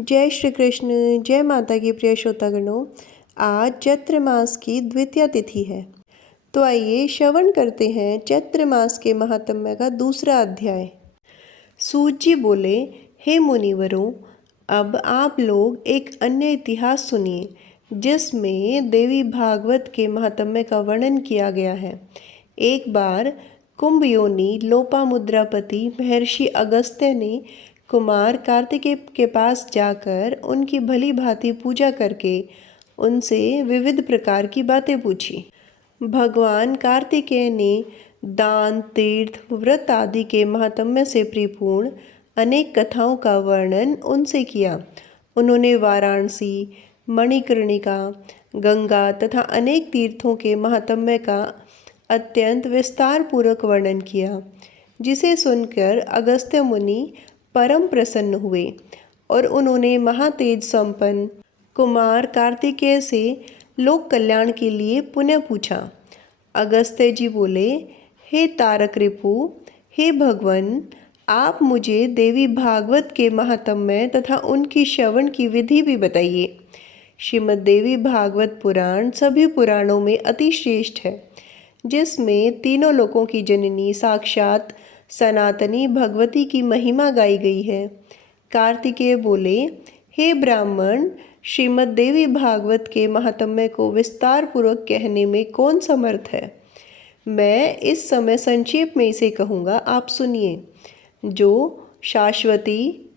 जय श्री कृष्ण। जय माता की प्रिय श्रोतागणों। आज चैत्र मास की द्वितीया तिथि है, तो आइए श्रवण करते हैं चैत्र मास के महात्म्य का दूसरा अध्याय। सूत जी बोले, हे मुनिवरों, अब आप लोग एक अन्य इतिहास सुनिए जिसमें देवी भागवत के महात्म्य का वर्णन किया गया है। एक बार कुंभ योनि लोपामुद्रापति महर्षि अगस्त्य ने कुमार कार्तिकेय के पास जाकर उनकी भली भांति पूजा करके उनसे विविध प्रकार की बातें पूछी। भगवान कार्तिकेय ने दान, तीर्थ, व्रत आदि के महात्म्य से परिपूर्ण अनेक कथाओं का वर्णन उनसे किया। उन्होंने वाराणसी, मणिकर्णिका, गंगा तथा अनेक तीर्थों के महात्म्य का अत्यंत विस्तार पूर्वक वर्णन किया, जिसे सुनकर अगस्त्य मुनि परम प्रसन्न हुए और उन्होंने महातेज संपन्न कुमार कार्तिकेय से लोक कल्याण के लिए पुनः पूछा। अगस्त्य जी बोले, हे तारक रिपु, हे भगवान, आप मुझे देवी भागवत के महात्म्य तथा उनकी श्रवण की विधि भी बताइए। श्रीमद् देवी भागवत पुराण सभी पुराणों में अति श्रेष्ठ है, जिसमें तीनों लोकों की जननी साक्षात सनातनी भगवती की महिमा गाई गई है। कार्तिकेय बोले, हे ब्राह्मण, श्रीमद् देवी भागवत के महात्म्य को विस्तार पूर्वक कहने में कौन समर्थ है। मैं इस समय संक्षेप में इसे कहूँगा, आप सुनिए। जो शाश्वती,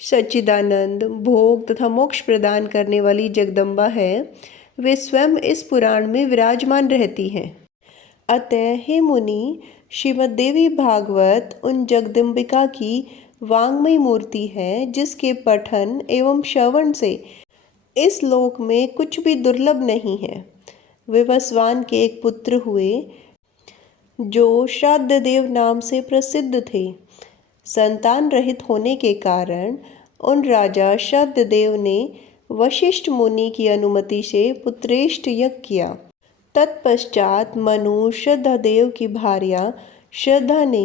सच्चिदानंद, भोग तथा मोक्ष प्रदान करने वाली जगदम्बा है, वे स्वयं इस पुराण में विराजमान रहती हैं। अतः हे मुनि, श्रीमद् देवी भागवत उन जगदम्बिका की वाङ्मयी मूर्ति है, जिसके पठन एवं श्रवण से इस लोक में कुछ भी दुर्लभ नहीं है। विवस्वान के एक पुत्र हुए जो श्राद्धदेव नाम से प्रसिद्ध थे। संतान रहित होने के कारण उन राजा श्राद्धदेव ने वशिष्ठ मुनि की अनुमति से पुत्रेष्ठ यज्ञ किया। तत्पश्चात मनु श्रद्धादेव की भार्या श्रद्धा ने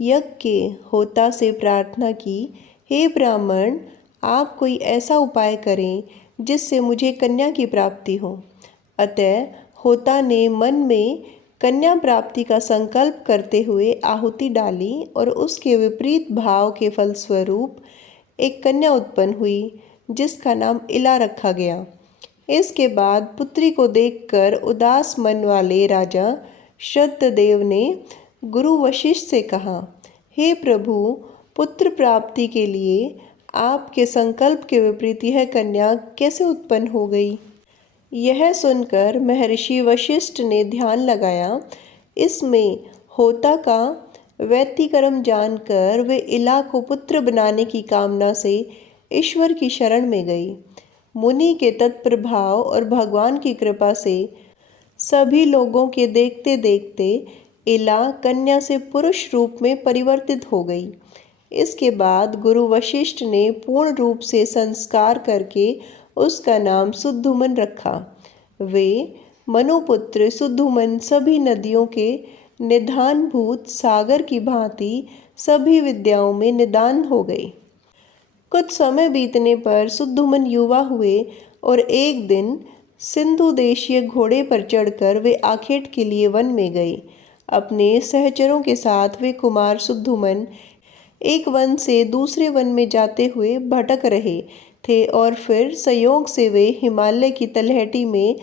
यज्ञ के होता से प्रार्थना की, हे ब्राह्मण, आप कोई ऐसा उपाय करें जिससे मुझे कन्या की प्राप्ति हो। अतः होता ने मन में कन्या प्राप्ति का संकल्प करते हुए आहुति डाली और उसके विपरीत भाव के फलस्वरूप एक कन्या उत्पन्न हुई, जिसका नाम इला रखा गया। इसके बाद पुत्री को देखकर उदास मन वाले राजा श्रद्धदेव ने गुरु वशिष्ठ से कहा, हे प्रभु, पुत्र प्राप्ति के लिए आपके संकल्प के विपरीत यह कन्या कैसे उत्पन्न हो गई। यह सुनकर महर्षि वशिष्ठ ने ध्यान लगाया। इसमें होता का व्यतिक्रम जानकर वे इला को पुत्र बनाने की कामना से ईश्वर की शरण में गई। मुनि के तत्प्रभाव और भगवान की कृपा से सभी लोगों के देखते देखते इला कन्या से पुरुष रूप में परिवर्तित हो गई। इसके बाद गुरु वशिष्ठ ने पूर्ण रूप से संस्कार करके उसका नाम सुद्धुमन रखा। वे मनुपुत्र सुद्धुमन सभी नदियों के निधानभूत सागर की भांति सभी विद्याओं में निदान हो गए। कुछ समय बीतने पर सुद्धुमन युवा हुए और एक दिन सिंधु देशीय घोड़े पर चढ़कर वे आखेट के लिए वन में गए। अपने सहचरों के साथ वे कुमार सुद्धुमन एक वन से दूसरे वन में जाते हुए भटक रहे थे और फिर संयोग से वे हिमालय की तलहटी में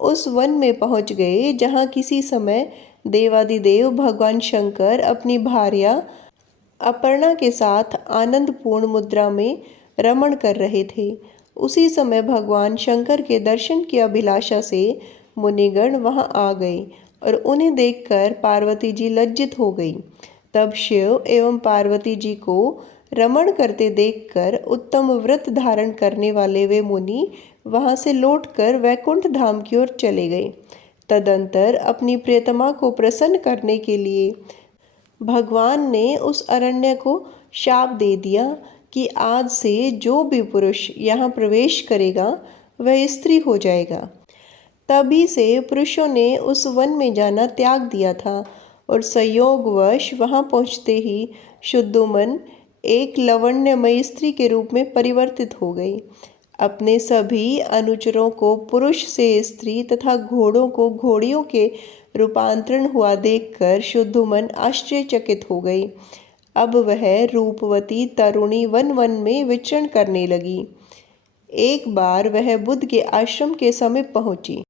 उस वन में पहुंच गए, जहां किसी समय देवादिदेव भगवान शंकर अपनी भार्या अपर्णा के साथ आनंदपूर्ण मुद्रा में रमण कर रहे थे। उसी समय भगवान शंकर के दर्शन की अभिलाषा से मुनिगण वहां आ गए और उन्हें देखकर पार्वती जी लज्जित हो गई। तब शिव एवं पार्वती जी को रमण करते देखकर उत्तम व्रत धारण करने वाले वे मुनि वहां से लौटकर वैकुंठ धाम की ओर चले गए। तदंतर अपनी प्रियतमा को प्रसन्न करने के लिए भगवान ने उस अरण्य को शाप दे दिया कि आज से जो भी पुरुष यहाँ प्रवेश करेगा वह स्त्री हो जाएगा। तभी से पुरुषों ने उस वन में जाना त्याग दिया था और संयोगवश वहाँ पहुँचते ही शुद्धोमन एक लवण्यमयी स्त्री के रूप में परिवर्तित हो गई। अपने सभी अनुचरों को पुरुष से स्त्री तथा घोड़ों को घोड़ियों के रूपांतरण हुआ देखकर शुद्धोमन आश्चर्यचकित हो गई। अब वह रूपवती तरुणी वन वन में विचरण करने लगी। एक बार वह बुद्ध के आश्रम के समीप पहुंची।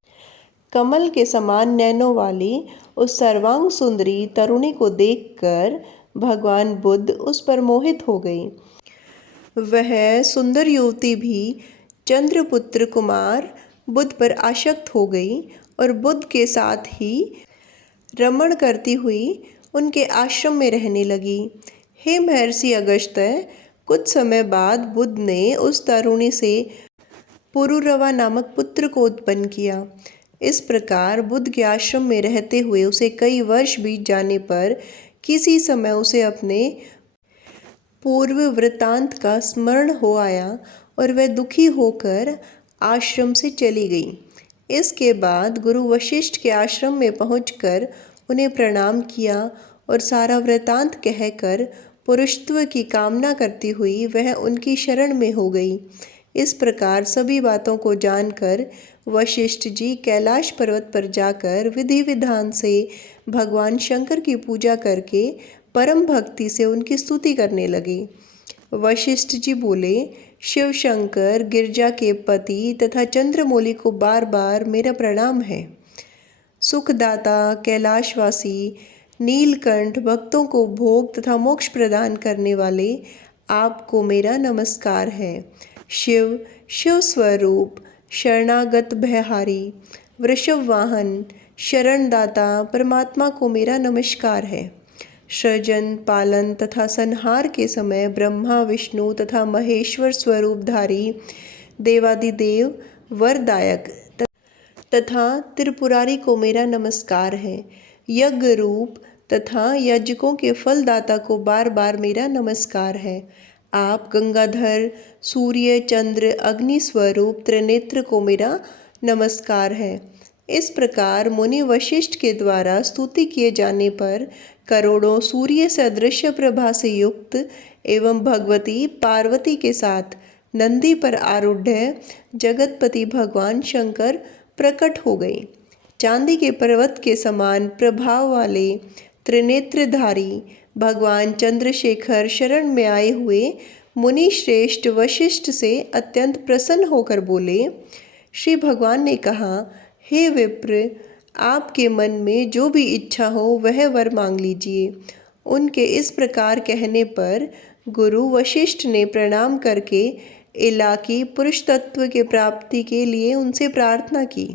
कमल के समान नैनों वाली उस सर्वांग सुंदरी तरुणी को देखकर भगवान बुद्ध उस पर मोहित हो गई। वह सुंदर युवती भी चंद्रपुत्र कुमार बुद्ध पर आसक्त हो गई और बुद्ध के साथ ही रमण करती हुई उनके आश्रम में रहने लगी। हे महर्षि अगस्त्य, कुछ समय बाद बुद्ध ने उस तरुणी से पुरुरवा नामक पुत्र को उत्पन्न किया। इस प्रकार बुद्ध के आश्रम में रहते हुए उसे कई वर्ष बीत जाने पर किसी समय उसे अपने पूर्व वृत्तांत का स्मरण हो आया और वह दुखी होकर आश्रम से चली गई। इसके बाद गुरु वशिष्ठ के आश्रम में पहुंचकर उन्हें प्रणाम किया और सारा वृत्तांत कहकर पुरुषत्व की कामना करती हुई वह उनकी शरण में हो गई। इस प्रकार सभी बातों को जानकर वशिष्ठ जी कैलाश पर्वत पर जाकर विधि विधान से भगवान शंकर की पूजा करके परम भक्ति से उनकी स्तुति करने लगे। वशिष्ठ जी बोले, शिव शंकर, गिरजा के पति तथा चंद्रमौली को बार बार मेरा प्रणाम है। सुखदाता, कैलाशवासी, नीलकंठ, भक्तों को भोग तथा मोक्ष प्रदान करने वाले आपको मेरा नमस्कार है। शिव, शिव स्वरूप, शरणागत भयहारी, वृषभ वाहन, शरणदाता परमात्मा को मेरा नमस्कार है। सृजन, पालन तथा संहार के समय ब्रह्मा, विष्णु तथा महेश्वर स्वरूपधारी देवादिदेव, वरदायक तथा त्रिपुरारी को मेरा नमस्कार है। यज्ञ रूप तथा यज्ञों के फलदाता को बार बार मेरा नमस्कार है। आप गंगाधर, सूर्य, चंद्र, अग्नि स्वरूप त्रिनेत्र को मेरा नमस्कार है। इस प्रकार मुनि वशिष्ठ के द्वारा स्तुति किए जाने पर करोड़ों सूर्य सदृश प्रभा से युक्त एवं भगवती पार्वती के साथ नंदी पर आरूढ़ जगतपति भगवान शंकर प्रकट हो गए। चांदी के पर्वत के समान प्रभाव वाले त्रिनेत्रधारी भगवान चंद्रशेखर शरण में आए हुए मुनि श्रेष्ठ वशिष्ठ से अत्यंत प्रसन्न होकर बोले। श्री भगवान ने कहा, हे विप्र, आपके मन में जो भी इच्छा हो वह वर मांग लीजिए। उनके इस प्रकार कहने पर गुरु वशिष्ठ ने प्रणाम करके इलाकी पुरुष तत्व के प्राप्ति के लिए उनसे प्रार्थना की।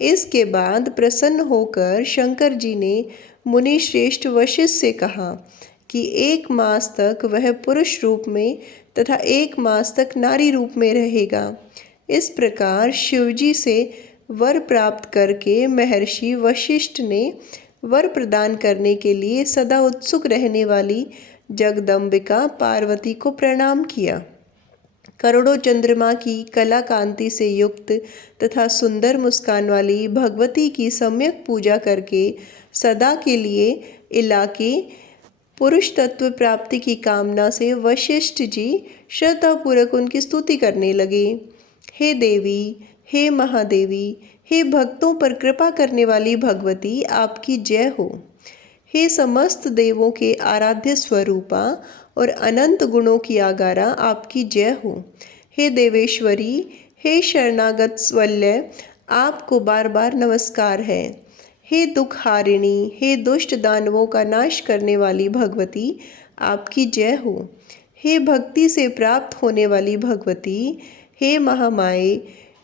इसके बाद प्रसन्न होकर शंकर जी ने मुनि श्रेष्ठ वशिष्ठ से कहा कि 1 मास तक वह पुरुष रूप में तथा 1 मास तक नारी रूप में रहेगा। इस प्रकार शिवजी से वर प्राप्त करके महर्षि वशिष्ठ ने वर प्रदान करने के लिए सदा उत्सुक रहने वाली जगदम्बिका पार्वती को प्रणाम किया। करोड़ों चंद्रमा की कला कांति से युक्त तथा सुंदर मुस्कान वाली भगवती की सम्यक पूजा करके सदा के लिए इलाके पुरुष तत्व प्राप्ति की कामना से वशिष्ठ जी श्रद्धापूर्वक उनकी स्तुति करने लगे। हे देवी, हे महादेवी, हे भक्तों पर कृपा करने वाली भगवती, आपकी जय हो। हे समस्त देवों के आराध्य स्वरूपा और अनंत गुणों की आगारा, आपकी जय हो। हे देवेश्वरी, हे शरणागत वल्य, आपको बार बार नमस्कार है। हे दुखहारिणी, हे दुष्ट दानवों का नाश करने वाली भगवती, आपकी जय हो। हे भक्ति से प्राप्त होने वाली भगवती, हे महामाये,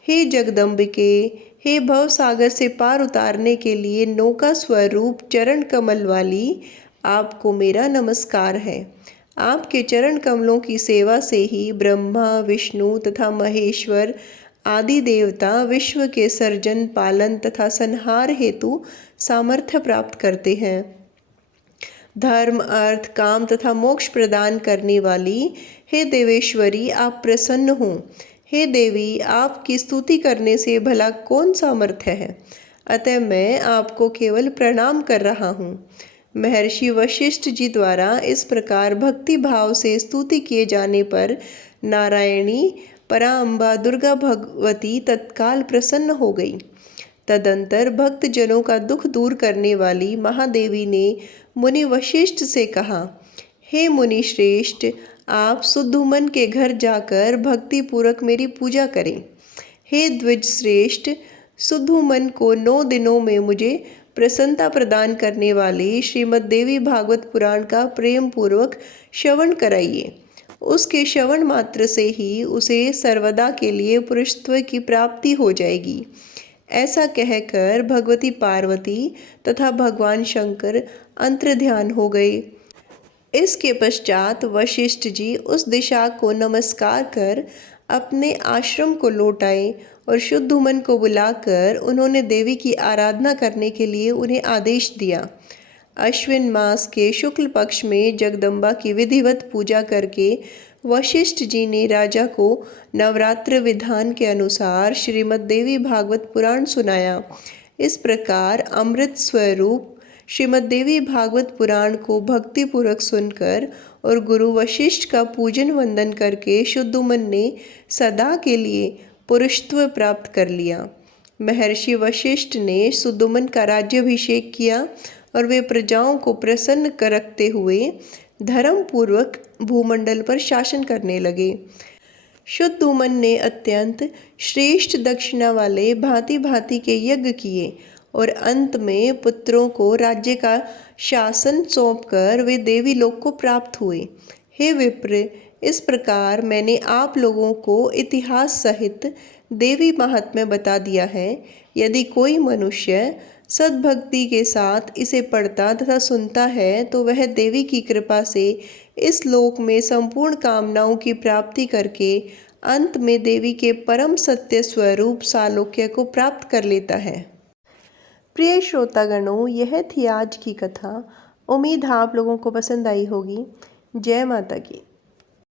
हे जगदम्बिके, हे भव सागर से पार उतारने के लिए नौका स्वरूप चरण कमल वाली, आपको मेरा नमस्कार है। आपके चरण कमलों की सेवा से ही ब्रह्मा, विष्णु तथा महेश्वर आदि देवता विश्व के सर्जन, पालन तथा संहार हेतु सामर्थ्य प्राप्त करते हैं। धर्म, अर्थ, काम तथा मोक्ष प्रदान करने वाली हे देवेश्वरी, आप प्रसन्न हो। हे देवी, आपकी स्तुति करने से भला कौन सामर्थ्य है, अतः मैं आपको केवल प्रणाम कर रहा हूँ। महर्षि वशिष्ठ जी द्वारा इस प्रकार भक्ति भाव से स्तुति किए जाने पर नारायणी पराम्बा दुर्गा भगवती तत्काल प्रसन्न हो गई। तदंतर भक्त जनों का दुख दूर करने वाली महादेवी ने मुनि वशिष्ठ से कहा, हे मुनि श्रेष्ठ, आप सुद्धुमन के घर जाकर भक्ति पूर्वक मेरी पूजा करें। हे द्विज श्रेष्ठ, सुद्धुमन को 9 दिनों में मुझे प्रसन्नता प्रदान करने वाली श्रीमद् देवी भागवत पुराण का प्रेम पूर्वक श्रवण कराइए। उसके श्रवण मात्र से ही उसे सर्वदा के लिए पुरुषत्व की प्राप्ति हो जाएगी। ऐसा कहकर भगवती पार्वती तथा भगवान शंकर अंतर्ध्यान हो गए। इसके पश्चात वशिष्ठ जी उस दिशा को नमस्कार कर अपने आश्रम को लौट आए और शुद्धुमन को बुलाकर उन्होंने देवी की आराधना करने के लिए उन्हें आदेश दिया। अश्विन मास के शुक्ल पक्ष में जगदम्बा की विधिवत पूजा करके वशिष्ठ जी ने राजा को नवरात्र विधान के अनुसार श्रीमद् देवी भागवत पुराण सुनाया। इस प्रकार अमृत स्वरूप श्रीमद् देवी भागवत पुराण को भक्तिपूर्वक सुनकर और गुरु वशिष्ठ का पूजन वंदन करके शुद्धुमन ने सदा के लिए पुरुषत्व प्राप्त कर लिया। महर्षि वशिष्ठ ने सुद्धुमन का राज्याभिषेक किया और वे प्रजाओं को प्रसन्न कर रखते हुए धर्म पूर्वक भूमंडल पर शासन करने लगे। शुद्धुमन ने अत्यंत श्रेष्ठ दक्षिणा वाले भांति भांति के यज्ञ किए और अंत में पुत्रों को राज्य का शासन सौंपकर वे देवी लोक को प्राप्त हुए। हे विप्र, इस प्रकार मैंने आप लोगों को इतिहास सहित देवी महात्म्य बता दिया है। यदि कोई मनुष्य सद्भक्ति के साथ इसे पढ़ता तथा सुनता है तो वह देवी की कृपा से इस लोक में संपूर्ण कामनाओं की प्राप्ति करके अंत में देवी के परम सत्य स्वरूप सालोक्य को प्राप्त कर लेता है। प्रिय श्रोतागणों, यह थी आज की कथा। उम्मीद है आप लोगों को पसंद आई होगी। जय माता की।